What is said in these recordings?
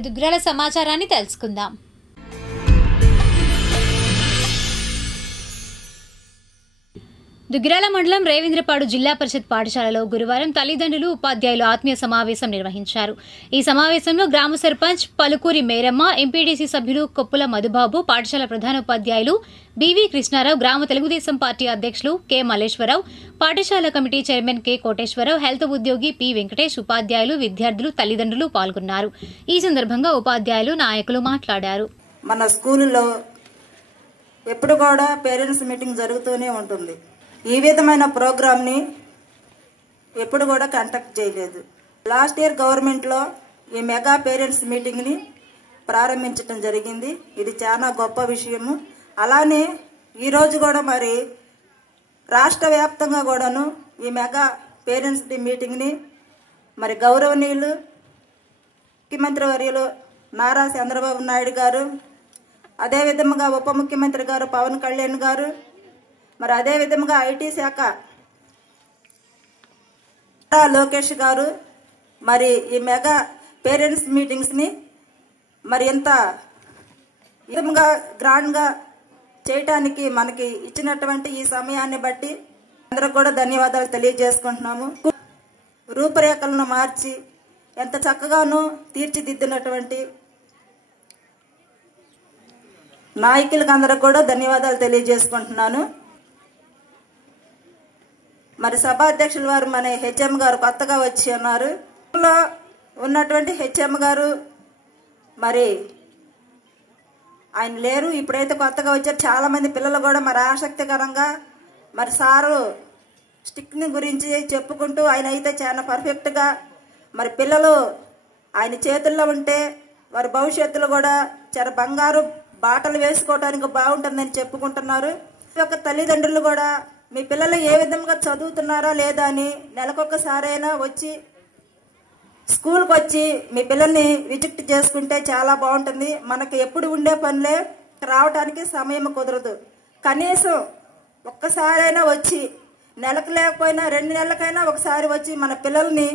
ఇప్పుడు దుగ్గిరాల సమాచారాన్ని తెలుసుకుందాం. దుగ్గిరాల మండలం రేవేంద్రపాడు జిల్లా పరిషత్ పాఠశాలలో గురువారం తల్లిదండ్రులు ఉపాధ్యాయులు ఆత్మీయ సమావేశం నిర్వహించారు. ఈ సమావేశంలో గ్రామ సర్పంచ్ పలుకూరి మేరమ్మ, ఎంపీడీసీ సభ్యులు కొప్పుల మధుబాబు, పాఠశాల ప్రధానోపాధ్యాయులు బివి కృష్ణారావు, గ్రామ తెలుగుదేశం పార్టీ అధ్యక్షులు కె మల్లేశ్వరరావు, పాఠశాల committee chairman K Koteswararao, health ఉద్యోగి పి వెంకటేష్, ఉపాధ్యాయులు, విద్యార్థులు, తల్లిదండ్రులు పాల్గొన్నారు. ఈ సందర్భంగా ఉపాధ్యాయులు, నాయకులు మాట్లాడారు. మన స్కూల్లో ఎప్పుడు కూడా పేరెంట్స్ మీటింగ్ జరుగుతూనే ఉంటుంది. ఈ విధమైన ప్రోగ్రామ్ని ఎప్పుడు కూడా కండక్ట్ చేయలేదు. లాస్ట్ ఇయర్ గవర్నమెంట్లో ఈ మెగా పేరెంట్స్ మీటింగ్ని ప్రారంభించడం జరిగింది. ఇది చాలా గొప్ప విషయము. అలానే ఈరోజు కూడా మరి రాష్ట్ర వ్యాప్తంగా కూడాను ఈ మెగా పేరెంట్స్ మీటింగ్ని మరి గౌరవనీయులు ముఖ్యమంత్రి వర్యులు నారా చంద్రబాబు నాయుడు గారు, అదేవిధంగా ఉప ముఖ్యమంత్రి గారు పవన్ కళ్యాణ్ గారు, మరి అదేవిధంగా ఐటీ శాఖ లోకేష్ గారు మరి ఈ మెగా పేరెంట్స్ మీటింగ్స్ని మరి ఎంత విధంగా గ్రాండ్గా చేయటానికి మనకి ఇచ్చినటువంటి ఈ సమయాన్ని బట్టి అందరికి కూడా ధన్యవాదాలు తెలియజేసుకుంటున్నాము. రూపురేఖలను మార్చి ఎంత చక్కగానో తీర్చిదిద్దినటువంటి నాయకులకు అందరికి కూడా ధన్యవాదాలు తెలియజేసుకుంటున్నాను. మరి సభాధ్యక్షుల వారు మన హెచ్ఎం గారు కొత్తగా వచ్చి ఉన్నారు. ఉన్నటువంటి హెచ్ఎం గారు మరి ఆయన లేరు, ఇప్పుడైతే కొత్తగా వచ్చారు. చాలా మంది పిల్లలు కూడా మరి ఆసక్తికరంగా మరి సారు స్టిక్ని గురించి చెప్పుకుంటూ ఆయన అయితే చాలా పర్ఫెక్ట్గా మరి పిల్లలు ఆయన చేతుల్లో ఉంటే వారి భవిష్యత్తులో కూడా చాలా బంగారు బాటలు వేసుకోవడానికి బాగుంటుందని చెప్పుకుంటున్నారు. ఒక తల్లిదండ్రులు కూడా మీ పిల్లలు ఏ విధంగా చదువుతున్నారా లేదా అని నెలకొకసారైనా వచ్చి స్కూల్కి వచ్చి మీ పిల్లల్ని విజిట్ చేసుకుంటే చాలా బాగుంటుంది. మనకి ఎప్పుడు ఉండే పనులే రావడానికి సమయం కుదరదు. కనీసం ఒక్కసారైనా వచ్చి నెలకు లేకపోయినా 2 నెలలకైనా ఒకసారి వచ్చి మన పిల్లల్ని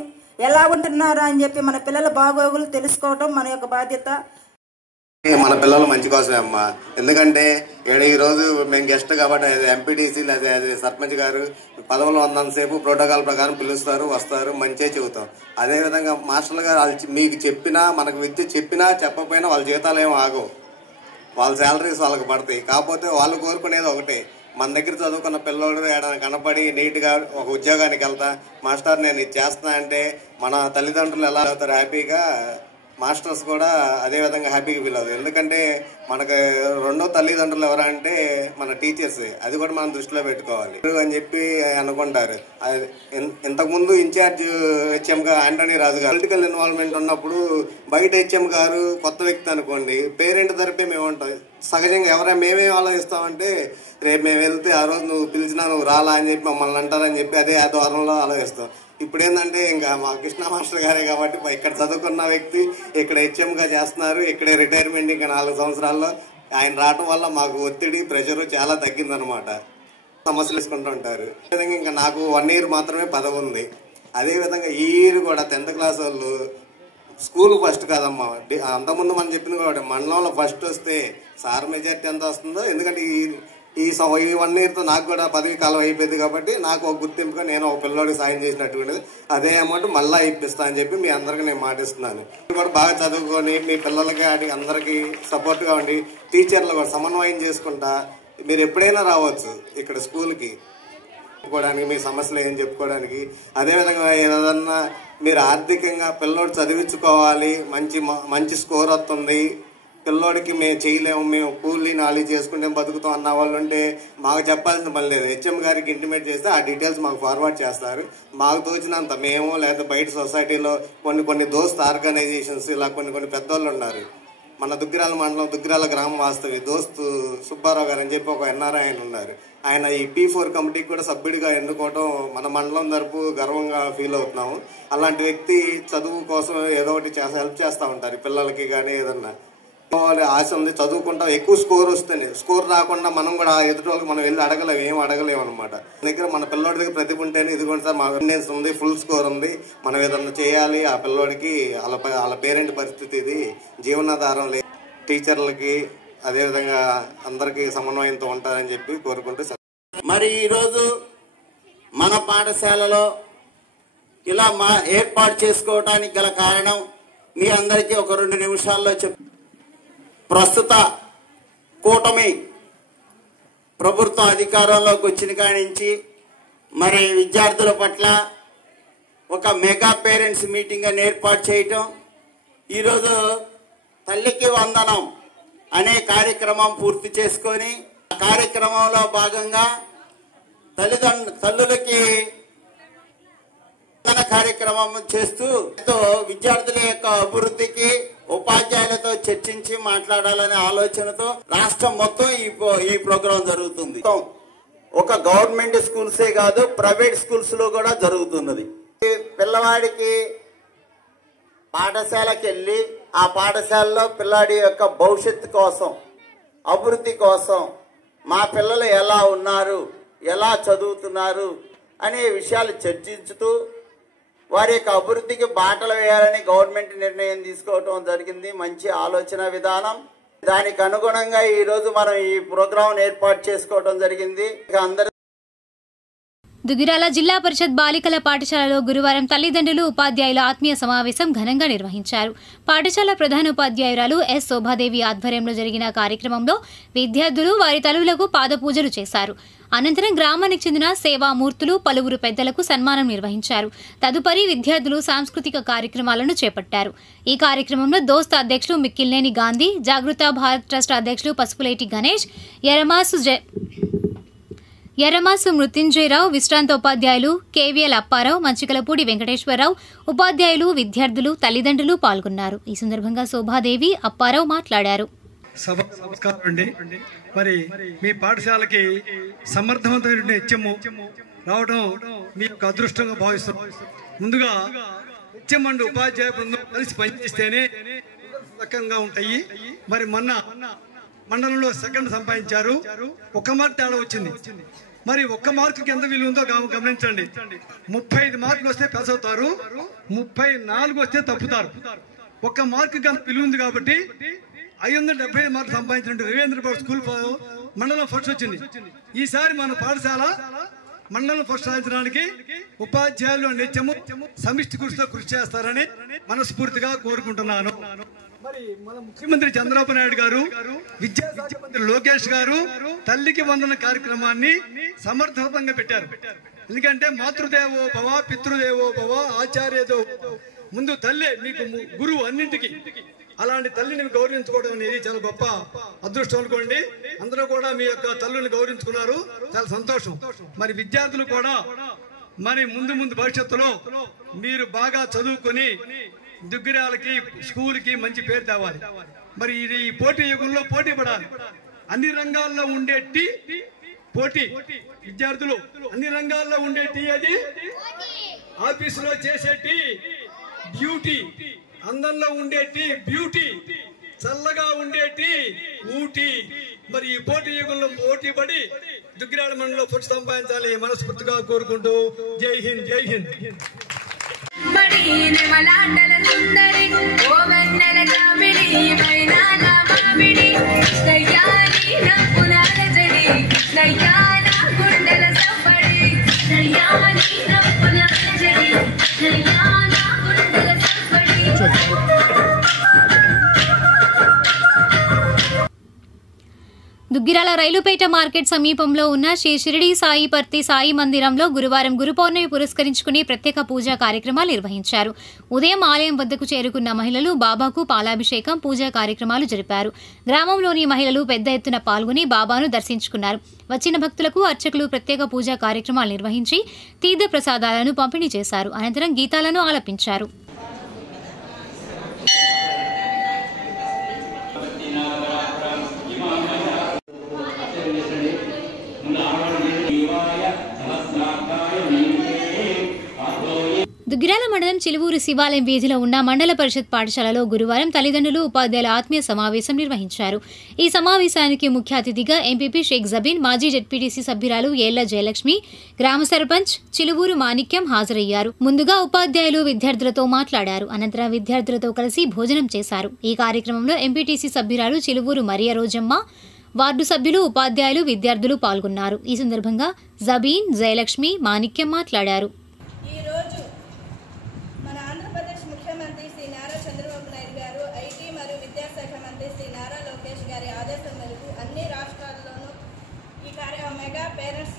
ఎలా ఉంటున్నారా అని చెప్పి మన పిల్లల బాగోగులు తెలుసుకోవడం మన యొక్క బాధ్యత. మన పిల్లలు మంచి కోసమే అమ్మా. ఎందుకంటే ఈ రోజు మేము గెస్ట్ కాబట్టి ఎంపీటీసీ లేదా సర్పంచ్ గారు పదవులు ఉన్నంతసేపు ప్రోటోకాల్ ప్రకారం పిలుస్తారు, వస్తారు, మంచిగా చెబుతాం. అదేవిధంగా మాస్టర్లు గారు మీకు చెప్పినా, మనకు విద్య చెప్పినా చెప్పకపోయినా వాళ్ళ జీతాలు ఏమి ఆగవు, వాళ్ళ శాలరీస్ వాళ్ళకి పడతాయి. కాకపోతే వాళ్ళు కోరుకునేది ఒకటే, మన దగ్గర చదువుకున్న పిల్లోడు ఏడాది కనపడి నీట్గా ఒక ఉద్యోగానికి వెళ్తా మాస్టర్ నేను ఇది చేస్తున్నా అంటే మన తల్లిదండ్రులు ఎలా అవుతారు హ్యాపీగా, మాస్టర్స్ కూడా అదే విధంగా హ్యాపీగా ఫీల్ అవుతుంది. ఎందుకంటే మనకు రెండో తల్లిదండ్రులు ఎవరంటే మన టీచర్స్. అది కూడా మనం దృష్టిలో పెట్టుకోవాలి అని చెప్పి అనుకుంటారు. ఇంతకుముందు ఇన్ఛార్జ్ హెచ్ఎం గా ఆంటనీ రాజు గారు పొలిటికల్ ఇన్వాల్వ్మెంట్ ఉన్నప్పుడు బయట హెచ్ఎం గారు కొత్త వ్యక్తి అనుకోండి, పేరెంట్ తరపే మేము ఉంటాం. సహజంగా ఎవరైనా మేమేం ఆలోచిస్తామంటే రేపు మేము వెళ్తే ఆ రోజు నువ్వు పిలిచినా నువ్వు రాలా అని చెప్పి మమ్మల్ని అంటారని చెప్పి అదే ద్వారంలో ఆలోచిస్తాం. ఇప్పుడు ఏంటంటే ఇంకా మా కృష్ణ మాస్టర్ గారే కాబట్టి ఇక్కడ చదువుకున్న వ్యక్తి ఇక్కడ హెచ్ఎం గా చేస్తున్నారు. ఇక్కడే రిటైర్మెంట్ ఇంకా 4 సంవత్సరాల్లో ఆయన రావటం వల్ల మాకు ఒత్తిడి ప్రెషర్ చాలా తగ్గిందనమాట. సమస్యలు వేసుకుంటూ ఉంటారు. అదేవిధంగా ఇంకా నాకు 1 year మాత్రమే పదవి ఉంది. అదేవిధంగా ఈ ఇయర్ కూడా 10th క్లాస్ వాళ్ళు స్కూల్ ఫస్ట్ కాదమ్మా, అంతకుముందు మనం చెప్పిన కూడా మండలంలో ఫస్ట్ వస్తే సార్ మెజార్టీ ఎంత వస్తుందో. ఎందుకంటే ఈ 1 year తో నాకు కూడా పదవి కాలం అయిపోయింది కాబట్టి నాకు ఒక గుర్తింపుగా నేను ఒక పిల్లవాడికి సాయం చేసినట్టుగా అదే అమౌంట్ మళ్ళీ ఇప్పిస్తా అని చెప్పి మీ అందరికి నేను మాటిస్తున్నాను. కూడా బాగా చదువుకొని మీ పిల్లలకి అందరికి సపోర్ట్ గా ఉండి టీచర్లు కూడా సమన్వయం చేసుకుంటా మీరు ఎప్పుడైనా రావచ్చు ఇక్కడ స్కూల్కి చెప్పుకోవడానికి, మీ సమస్యలు ఏం చెప్పుకోవడానికి. అదేవిధంగా ఏదన్నా మీరు ఆర్థికంగా పిల్లోడు చదివించుకోవాలి, మంచి స్కోర్ వస్తుంది, పిల్లోడికి మేము చేయలేము, మేము కూలీ నాలి చేసుకుంటే బతుకుతాం అన్న వాళ్ళు ఉంటే మాకు చెప్పాల్సిన పని లేదు. హెచ్ఎం గారికి ఇంటిమేట్ చేస్తే ఆ డీటెయిల్స్ మాకు ఫార్వర్డ్ చేస్తారు. మాకు తోచినంత మేము లేదా బయట సొసైటీలో కొన్ని దోస్త్ ఆర్గనైజేషన్స్ ఇలా కొన్ని పెద్దోళ్ళు ఉన్నారు. మన దుగ్గిరాల మండలం దుగ్గిరాల గ్రామ వాస్తవి దోస్తు సుబ్బారావు గారు అని చెప్పి ఒక ఎన్ఆర్ఐ ఆయన ఉన్నారు. ఆయన ఈ P4 కమిటీకి కూడా సభ్యుడిగా ఎన్నుకోవడం మన మండలం తరపు గర్వంగా ఫీల్ అవుతున్నాము. అలాంటి వ్యక్తి చదువు కోసం ఏదో ఒకటి హెల్ప్ చేస్తూ ఉంటారు పిల్లలకి కానీ ఏదన్నా. ఆశ ఉంది, చదువుకుంటాం, ఎక్కువ స్కోర్ వస్తుంది. స్కోర్ రాకుండా మనం కూడా ఎదుటి వాళ్ళకి మనం వెళ్ళి అడగలేము, ఏం అడగలేము అనమాట. దగ్గర మన పిల్లోడి దగ్గర ప్రతిభ ఉంటేనే ఇదిగోండి సార్ మా అటెండెన్స్ ఉంది, ఫుల్ స్కోర్ ఉంది, మనం ఏదన్నా చేయాలి, ఆ పిల్లోడికి వాళ్ళ పేరెంట్ పరిస్థితి ఇది, జీవనాధారం లేదు, టీచర్లకి అదేవిధంగా అందరికీ సమన్వయంతో ఉంటారని చెప్పి కోరుకుంటూ. మరి ఈరోజు మన పాఠశాలలో ఇలా ఏర్పాటు చేసుకోవడానికి గల కారణం మీ అందరికీ ఒక 2 నిమిషాల్లో ప్రస్తుత కూటమి ప్రభుత్వం అధికారంలోకి వచ్చిన కాడి నుంచి మరి విద్యార్థుల పట్ల ఒక మెగా పేరెంట్స్ మీటింగ్ అని ఏర్పాటు చేయటం, ఈరోజు తల్లికి వందనం అనే కార్యక్రమం పూర్తి చేసుకొని ఆ కార్యక్రమంలో భాగంగా తల్లులకి కార్యక్రమం చేస్తూ విద్యార్థుల యొక్క అభివృద్ధికి ఉపాధ్యాయులతో చర్చించి మాట్లాడాలనే ఆలోచనతో రాష్ట్రం మొత్తం ఈ ప్రోగ్రాం జరుగుతుంది. ఒక గవర్నమెంట్ స్కూల్సే కాదు, ప్రైవేట్ స్కూల్స్ లో కూడా జరుగుతున్నది. పిల్లవాడికి పాఠశాలకు వెళ్ళి ఆ పాఠశాలలో పిల్లాడి యొక్క భవిష్యత్తు కోసం, అభివృద్ధి కోసం మా పిల్లలు ఎలా ఉన్నారు, ఎలా చదువుతున్నారు అనే విషయాలు చర్చించుతూ వారి యొక్క అభివృద్ధికి బాటలు వేయాలని గవర్నమెంట్ నిర్ణయం తీసుకోవటం జరిగింది. మంచి ఆలోచన విధానం. దానికి అనుగుణంగా ఈ రోజు మనం ఈ ప్రోగ్రాం ఏర్పాటు చేసుకోవడం జరిగింది. అందరూ దుగ్గిరాల జిల్లా పరిషత్ బాలికల పాఠశాలలో గురువారం తల్లిదండ్రులు ఉపాధ్యాయుల ఆత్మీయ సమావేశం ఘనంగా నిర్వహించారు. పాఠశాల ప్రధానోపాధ్యాయురాలు ఎస్ శోభాదేవి ఆధ్వర్యంలో జరిగిన కార్యక్రమంలో విద్యార్థులు వారి తల్లులకు పాదపూజలు చేశారు. అనంతరం గ్రామానికి చెందిన సేవామూర్తులు, పలువురు పెద్దలకు సన్మానం నిర్వహించారు. తదుపరి విద్యార్థులు సాంస్కృతిక కార్యక్రమాలను చేపట్టారు. ఈ కార్యక్రమంలో దోస్త్ అధ్యక్షులు మిక్కిల్నేని గాంధీ, జాగృత భారత్ ట్రస్ట్ అధ్యక్షులు పసుపులేటి గణేష్, ఎర్రమాసు మృత్యుంజయరావు, విశ్రాంత ఉపాధ్యాయులు కేవీఎల్ అప్పారావు, మంచికలపూడి వెంకటేశ్వరరావు, ఉపాధ్యాయులు, విద్యార్థులు, తల్లిదండ్రులు పాల్గొన్నారు. ఈ సందర్భంగా శోభాదేవి, అప్పారావు మాట్లాడారు. నమస్కారం అండి. మరి మీ పాఠశాలకి సమర్థవంతమైన హెచ్ఎం రావడం మీ యొక్క అదృష్టంగా భావిస్తున్నాం. ముందుగా హెచ్ఎం అండ్ ఉపాధ్యాయ బృందం కలిసి పనిచేస్తేనే రకంగా ఉంటాయి. మరి మొన్న మండలంలో సెకండ్ సంపాదించారు, 1 మార్క్ తేడా వచ్చింది. మరి 1 మార్కుకి ఎంత విలువ ఉందో గమనించండి. 35 మార్కులు వస్తే పాస్ అవుతారు, 34 వస్తే తప్పుతారు. 1 మార్కుకి అంత విలువ ఉంది కాబట్టి 575 మార్కులు సంపాదించిన రవీంద్రబాబు స్కూల్ మండలం ఫస్ట్ వచ్చింది. ఈసారి మన పాఠశాల మండలం ఫస్ట్ సాధించడానికి ఉపాధ్యాయులు నిత్యము సమిష్టి కృషితో కృషి చేస్తారని మనస్ఫూర్తిగా కోరుకుంటున్నాను. మరి మన ముఖ్యమంత్రి చంద్రబాబు నాయుడు గారు, విద్యాశాఖ మంత్రి లోకేష్ గారు తల్లికి వందన కార్యక్రమాన్ని సమర్థవంతంగా పెట్టారు. ఎందుకంటే మాతృదేవో భవ, పితృదేవో భవ, ఆచార్యదో ముందు తల్లి మీకు గురువు అన్నింటికి. అలాంటి తల్లిని గౌరవించుకోవడం అనేది చాలా గొప్ప అదృష్టం అనుకోండి. అందరూ కూడా మీ యొక్క తల్లిని గౌరవించుకున్నారు, చాలా సంతోషం. మరి విద్యార్థులు కూడా మరి ముందు భవిష్యత్తులో మీరు బాగా చదువుకొని దుగ్గిరాలకి స్కూల్కి మంచి పేరు తేవాలి. మరి ఈ పోటీ యుగంలో పోటీ పడాలి. అన్ని రంగాల్లో ఉండే పోటీ, విద్యార్థులు అన్ని రంగాల్లో ఉండే అది ఆఫీసులో చేసే డ్యూటీ, అందంలో ఉండే బ్యూటీ, చల్లగా ఉండే ఊటీ. మరి ఈ పోటీ యుగంలో పోటీ పడి దుగ్గిరాల మండలంలో ఫస్ట్ సంపాదించాలి మనస్ఫూర్తిగా కోరుకుంటూ జై హింద్, జై హింద్. దుగ్గిరాల రైలుపేట మార్కెట్ సమీపంలో ఉన్న శ్రీ షిరిడి సాయి పర్తి సాయి మందిరంలో గురువారం గురు పౌర్ణమి పురస్కరించుకుని ప్రత్యేక పూజా కార్యక్రమాలు నిర్వహించారు. ఉదయం ఆలయం వద్దకు చేరుకున్న మహిళలు బాబాకు పాలాభిషేకం, పూజా కార్యక్రమాలు జరిపారు. గ్రామంలోని మహిళలు పెద్ద ఎత్తున పాల్గొని బాబాను దర్శించుకున్నారు. వచ్చిన భక్తులకు అర్చకులు ప్రత్యేక పూజా కార్యక్రమాలు నిర్వహించి తీర్థ ప్రసాదాలను పంపిణీ చేశారు. అనంతరం గీతాలను ఆలపించారు. దుగ్గిరాల మండలం చిలువూరు శివాలయం వీధిలో ఉన్న మండల పరిషత్ పాఠశాలలో గురువారం తల్లిదండ్రులు ఉపాధ్యాయుల ఆత్మీయ సమావేశం నిర్వహించారు. ఈ సమావేశానికి ముఖ్య అతిథిగా ఎంపీపీ షేక్ జబీన్, మాజీ జెడ్పీటీసీ సభ్యురాలు ఏళ్ల జయలక్ష్మి, గ్రామ సర్పంచ్ చిలువూరు మాణిక్యం హాజరయ్యారు. ముందుగా ఉపాధ్యాయులు విద్యార్థులతో మాట్లాడారు. అనంతరం విద్యార్థులతో కలిసి భోజనం చేశారు. ఈ కార్యక్రమంలో ఎంపీటీసీ సభ్యురాలు చిలువూరు మరియ రోజమ్మ, వార్డు సభ్యులు, ఉపాధ్యాయులు, విద్యార్థులు పాల్గొన్నారు. ఈ సందర్భంగా జబీన్, జయలక్ష్మి, మాణిక్యం మాట్లాడారు. ఈరోజు మన ఆంధ్రప్రదేశ్ ముఖ్యమంత్రి శ్రీ నారా చంద్రబాబు నాయుడు గారు, ఐటీ మరియు విద్యాశాఖ మంత్రి శ్రీ నారా లోకేష్ గారి ఆదేశం మేరకు అన్ని రాష్ట్రాల్లోనూ ఈ మెగా పేరెంట్స్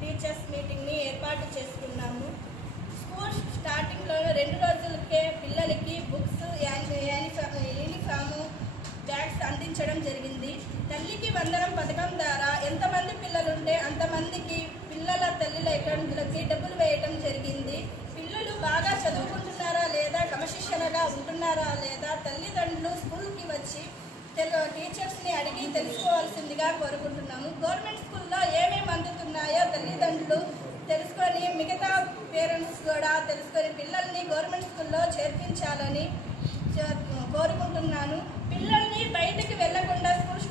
టీచర్స్ మీటింగ్ని ఏర్పాటు చేసుకున్నాము. స్కూల్ స్టార్టింగ్లోనే 2 రోజులకే పిల్లలకి బుక్స్, యూనిఫాము, బ్యాగ్స్ అందించడం జరిగింది. తల్లికి వందనం పథకం ద్వారా ఎంతమంది పిల్లలుంటే అంతమందికి పిల్లల తల్లిల అకౌంట్లకి డబ్బులు వేయటం జరిగింది. పిల్లలు బాగా చదువుకుంటున్నారా లేదా, క్రమశిక్షణగా ఉంటున్నారా లేదా, తల్లిదండ్రులు స్కూల్కి వచ్చి టీచర్స్ని అడిగి తెలుసుకోవాల్సిందిగా కోరుకుంటున్నాము. గవర్నమెంట్ స్కూల్లో ఏమేమి అందుతున్నాయో తల్లిదండ్రులు తెలుసుకొని, మిగతా పేరెంట్స్ కూడా తెలుసుకొని పిల్లల్ని గవర్నమెంట్ స్కూల్లో చేర్పించాలని కోరుకుంటున్నాను. పిల్లల్ని బయటకు వెళ్లకుండా స్కూల్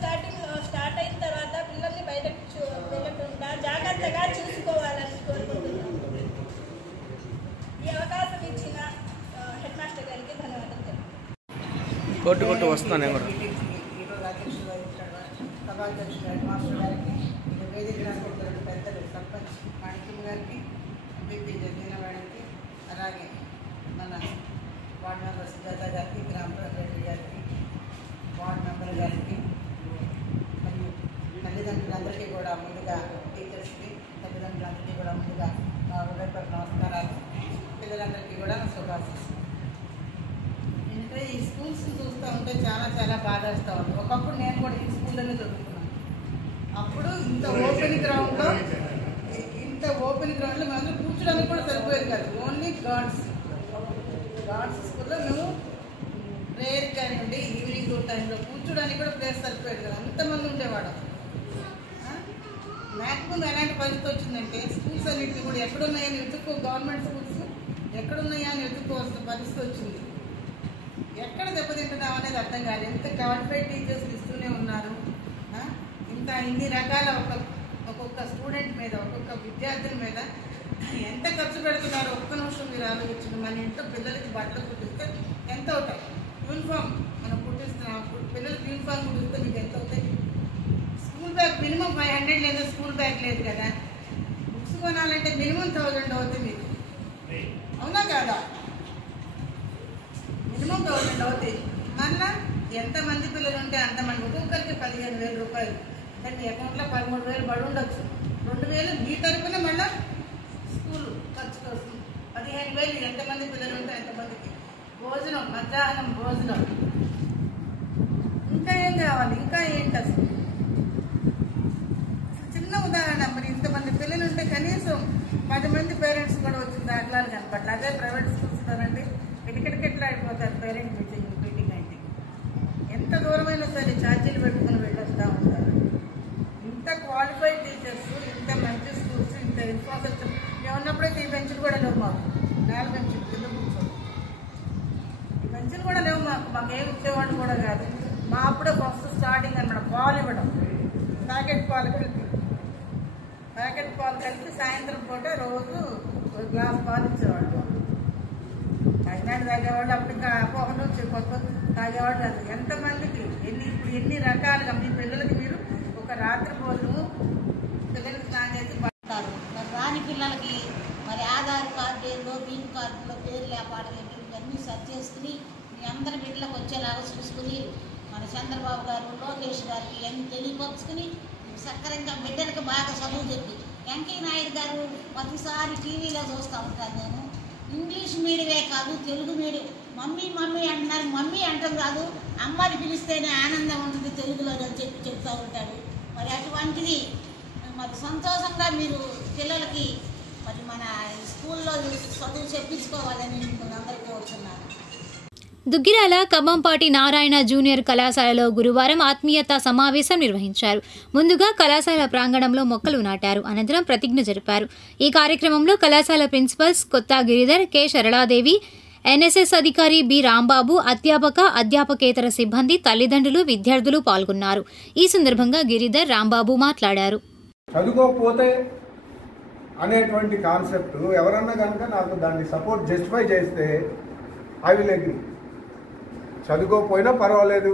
స్టార్ట్ అయిన తర్వాత పిల్లల్ని బయటకు వెళ్లకుండా జాగ్రత్తగా చూసుకోవాలని కోరుకుంటున్నాను. ఈ అవకాశం ఇచ్చిన హెడ్ మాస్టర్ గారికి ధన్యవాదాలు. సభాధ్యక్షుడు హెడ్ మాస్టర్ గారికి, వేదిక పెద్దలు సర్పంచ్ మాణిక్యం గారికి, ఎంపీపీ జగీనా మేడంకి, అలాగే మన వార్డు మెంబర్ సుజాత గారికి, గ్రామ సెక్రటరీ గారికి, వార్డు మెంబర్ గారికి, మరియు తల్లిదండ్రులందరికీ కూడా ముందుగా, టీచర్స్కి తల్లిదండ్రులందరికీ కూడా ముందుగా నా హృదయపూర్వక నమస్కారాలు. పిల్లలందరికీ కూడా నా శుభాశీస్సులు. ఎందుకంటే ఈ స్కూల్స్ చూస్తూ ఉంటే చాలా చాలా బాధ వస్తూ ఉంది. ఒకప్పుడు నేను కూడా ఈ స్కూల్లోనే చదువుకున్నాను. అప్పుడు ఇంత ఓపెన్ గ్రౌండ్లో మేము కూర్చోడానికి కూడా సరిపోయేది కాదు. ఓన్లీ గార్డ్స్ స్కూల్లో మేము ప్రేయర్ కానివ్వండి, ఈవినింగ్ టైంలో కూర్చోడానికి కూడా ప్లేస్ సరిపోయేది కదా. అంతమంది ఉండేవాడు. మ్యాక్సిమం ఎలాంటి పరిస్థితి వచ్చిందంటే స్కూల్స్ అన్నింటినీ కూడా ఎక్కడున్నాయని గవర్నమెంట్ స్కూల్స్ ఎక్కడున్నాయా అని వెతుక్కోవాల్సిన పరిస్థితి వచ్చింది. ఎక్కడ దెబ్బతింటున్నాం అనేది అర్థం కాదు. ఎంత క్వాలిఫైడ్ టీచర్స్ ఇస్తూనే ఉన్నారు. ఇన్ని రకాల ఒక్కొక్క స్టూడెంట్ మీద, ఒక్కొక్క విద్యార్థుల మీద ఎంత ఖర్చు పెడుతున్నారు. ఒక్క నిమిషం మీరు ఆలోచించండి. మన ఇంట్లో పిల్లలకి బట్టలు కుట్టిస్తే ఎంత అవుతాయి? యూనిఫామ్ మనం కుట్టిస్తున్నాం, పిల్లలకి యూనిఫామ్ కుట్టిస్తే మీకు ఎంత అవుతాయి? స్కూల్ బ్యాగ్ మినిమం 500 లేదా స్కూల్ బ్యాగ్ లేదు కదా. బుక్స్ కొనాలంటే మినిమం 1000 అవుతుంది మీకు. అవునా కాదా? మినిమం 1000 అవుతాయి. మళ్ళా ఎంతమంది పిల్లలు ఉంటే అంతమంది, ఒక్కొక్కరికి 15,000 రూపాయలు. అంటే మీ అకౌంట్లో 13,000 పడి ఉండొచ్చు. 2,000 మీ తరఫున మళ్ళీ స్కూల్ ఖర్చుకు వస్తుంది. 15,000 ఎంతమంది పిల్లలు ఉంటే ఎంతమందికి భోజనం, మధ్యాహ్నం భోజనం, ఇంకా ఏం కావాలి? ఇంకా ఏంటి అసలు? చిన్న ఉదాహరణ, మరి ఇంతమంది పిల్లలు ఉంటే కనీసం 10 మంది పేరెంట్స్ కూడా వచ్చిన దాఖలాలు కనపట్ల. అదే ప్రైవేట్ స్కూల్స్ కదండి, ఎట్లా అయిపోతారు పేరెంట్ మీటింగ్ అంటే. ఎంత దూరమైనా సరే ఛార్జీలు పెట్టుకుని వెళ్ళొస్తూ ఉంటారు. ఇంత క్వాలిఫైడ్ టీచర్స్, ఇంత మంచి స్కూల్స్, ఇంత ఇన్ఫ్రాస్ట్రక్చర్ ఉన్నప్పుడైతే ఈ బెంచ్లు కూడా లేవు మాకు. 4 బెంచ్లు కింద కూర్చోండి. ఈ బెంచ్లు కూడా లేవు మాకేం ఇచ్చేవాళ్ళు కూడా కాదు. మా అప్పుడే ఫస్ట్ స్టార్టింగ్ అనమాట పాలు ఇవ్వడం. ప్యాకెట్ పాలు కలిపి సాయంత్రం పూట రోజు గ్లాస్ పాలు ఇచ్చేవాళ్ళు. తగినట్టు తాగేవాళ్ళు. అప్పుడు ఇంకా అపోహలు కొత్త తాగేవాళ్ళు కాదు. ఎంతమందికి ఇప్పుడు ఎన్ని రకాలుగా మీ పిల్లలకి మీరు ఒక రాత్రి భోజనము పిల్లలకి స్నానం చేసి పడతారు. మరి రాని పిల్లలకి మరి ఆధార్ కార్డు ఏందో, బీన్ కార్డులో పేర్లు లేపాటలు ఏంటి, ఇవన్నీ సెర్చ్ చేసుకుని మీ అందరి బిడ్డలకు వచ్చేలాగా చూసుకుని మన చంద్రబాబు గారు, లోకేష్ గారికి ఇవన్నీ తెలియపరుచుకుని సక్కరంగా బిడ్డలకు బాగా చదువు చెప్పి, వెంకయ్య నాయుడు గారు ప్రతిసారి టీవీలో చూస్తూ ఉంటాను నేను. ఇంగ్లీష్ మీడియమే కాదు, తెలుగు మీడియం. మమ్మీ అంటున్నారు. మమ్మీ అంటాం కాదు, అమ్మని పిలిస్తేనే ఆనందం ఉంటుంది తెలుగులో అని చెప్తూ ఉంటాడు. మరి అటువంటిది మరి సంతోషంగా మీరు పిల్లలకి మరి మన స్కూల్లో చదువు చెప్పించుకోవాలని మిమ్మల్ని అందరికీ కోరుతున్నాను. దుగ్గిరాల ఖమ్మంపాటి నారాయణ జూనియర్ కళాశాలలో గురువారం ఆత్మీయతా సమావేశం నిర్వహించారు. ముందుగా కళాశాల ప్రాంగణంలో మొక్కలు నాటారు. అనంతరం ప్రతిజ్ఞ జరిపారు. ఈ కార్యక్రమంలో కళాశాల ప్రిన్సిపల్స్ కొత్త గిరిధర్, కె శరళాదేవి, ఎన్ఎస్ఎస్ అధికారి బి రాంబాబు, అధ్యాపకేతర సిబ్బంది, తల్లిదండ్రులు, విద్యార్థులు పాల్గొన్నారు. ఈ సందర్భంగా గిరిధర్, రాంబాబు మాట్లాడారు. చదువుకోకపోతే అనేటువంటి కాన్సెప్ట్ ఎవరన్నా కనుక నాకు దాన్ని సపోర్ట్ జస్టిఫై చేస్తే ఐ విల్ అగ్రీ. చదువుకోకపోయినా పర్వాలేదు,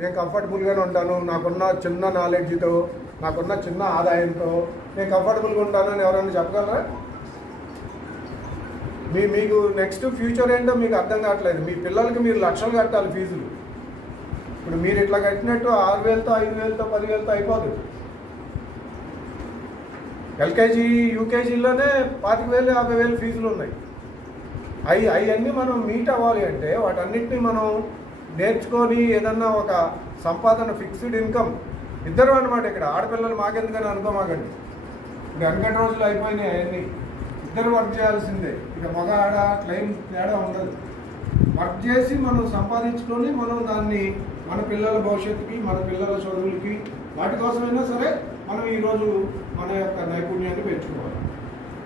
నేను కంఫర్టబుల్గానే ఉంటాను, నాకున్న చిన్న నాలెడ్జ్తో, నాకున్న చిన్న ఆదాయంతో నేను కంఫర్టబుల్గా ఉంటాను అని ఎవరైనా చెప్పగలరా? మీకు నెక్స్ట్ ఫ్యూచర్ ఏంటో మీకు అర్థం కావట్లేదు. మీ పిల్లలకి మీరు లక్షలు కట్టాలి ఫీజులు. ఇప్పుడు మీరు ఇట్లా కట్టినట్టు 6,000తో 5,000తో 10,000తో అయిపోదు. ఎల్కేజీ యూకేజీలోనే 25,000 50,000 ఫీజులు ఉన్నాయి. అవన్నీ మనం మీట్ అవ్వాలి అంటే వాటన్నిటిని మనం నేర్చుకొని ఏదన్నా ఒక సంపాదన ఫిక్స్డ్ ఇన్కమ్ ఇద్దరు అనమాట. ఇక్కడ ఆడపిల్లలు మాకెందుకని అనుకోమాకండి. ఇప్పుడు వెనకటి రోజులు అయిపోయినాయి. అవన్నీ ఇద్దరు వర్క్ చేయాల్సిందే. ఇక మగ ఆడ క్లెయిమ్ తేడా ఉండదు. వర్క్ చేసి మనం సంపాదించుకొని మనం దాన్ని మన పిల్లల భవిష్యత్తుకి, మన పిల్లల చదువులకి, వాటి కోసమైనా సరే మనం ఈరోజు మన యొక్క నైపుణ్యాన్ని పెంచుకోవాలి.